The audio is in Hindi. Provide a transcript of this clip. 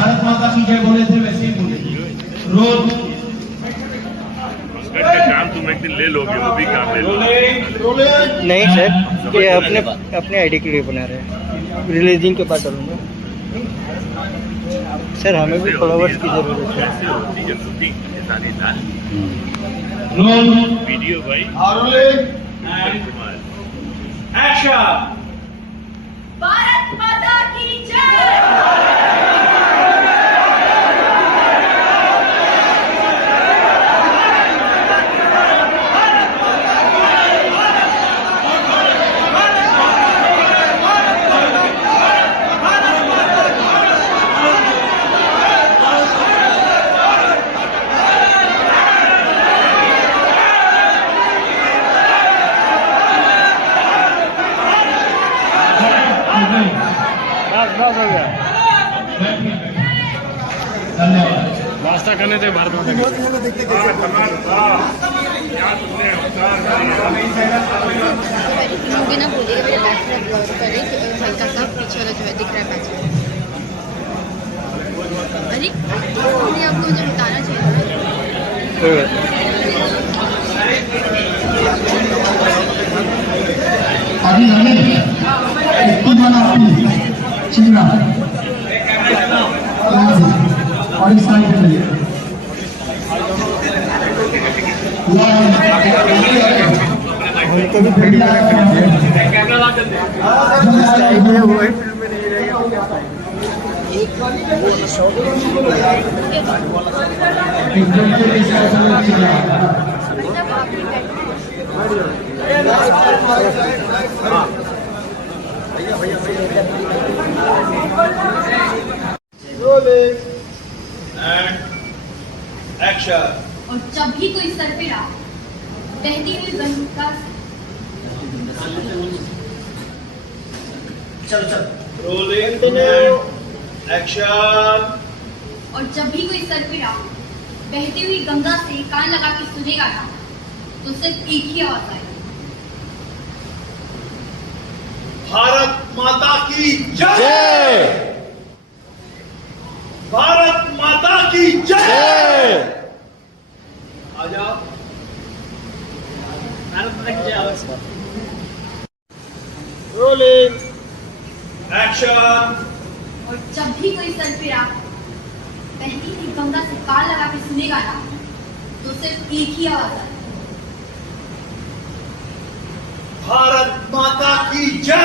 भारत माता की जय बोले थे वैसे ही बोले। रोज काम तुम एक दिन ले लोगे, वो भी काम ले लोगे। नहीं सर, ये अपने आईडी के लिए बना रहे हैं, रिलीजिंग के बाद डालूंगा। सर हमें भी फॉलोवर्स की जरूरत है। कैसे होती है शूटिंग ये सारी डाल रोज वीडियो भाई। एक्शन। भारत माता की जय। बस हो गया, धन्यवाद। नाश्ता करने थे भारत माता की। मुझे ना बोलिएगा मेरा बैक पूरा ब्लॉक करे, हल्का सा पीछे वाला जो है दिख रहा है पैच। अरे मुझे आपको जो बताना चाहिए। अभी हमें इसको बना चिंगा और इस साइड में उनको भी वीडियो वो ही फिल्म में नहीं रहेगा। एक्शन। और जब भी कोई सर पे आ बहती हुई गंगा रोलिंग एक्शन। और जब भी कोई सर पे आ बहती हुई गंगा से कान लगा के सुनेगा ना तो सिर्फ एक ही आवाज आएगी। भारत माता की जय। भारत माता की जय। आ जाओ। भारत माता की जय। Rolling action. और जब भी कोई सर पे आ बहती हुई गंगा से कान लगा के सुनेगा ना तो सिर्फ एक ही आवाज आएगी। भारत माता की जय।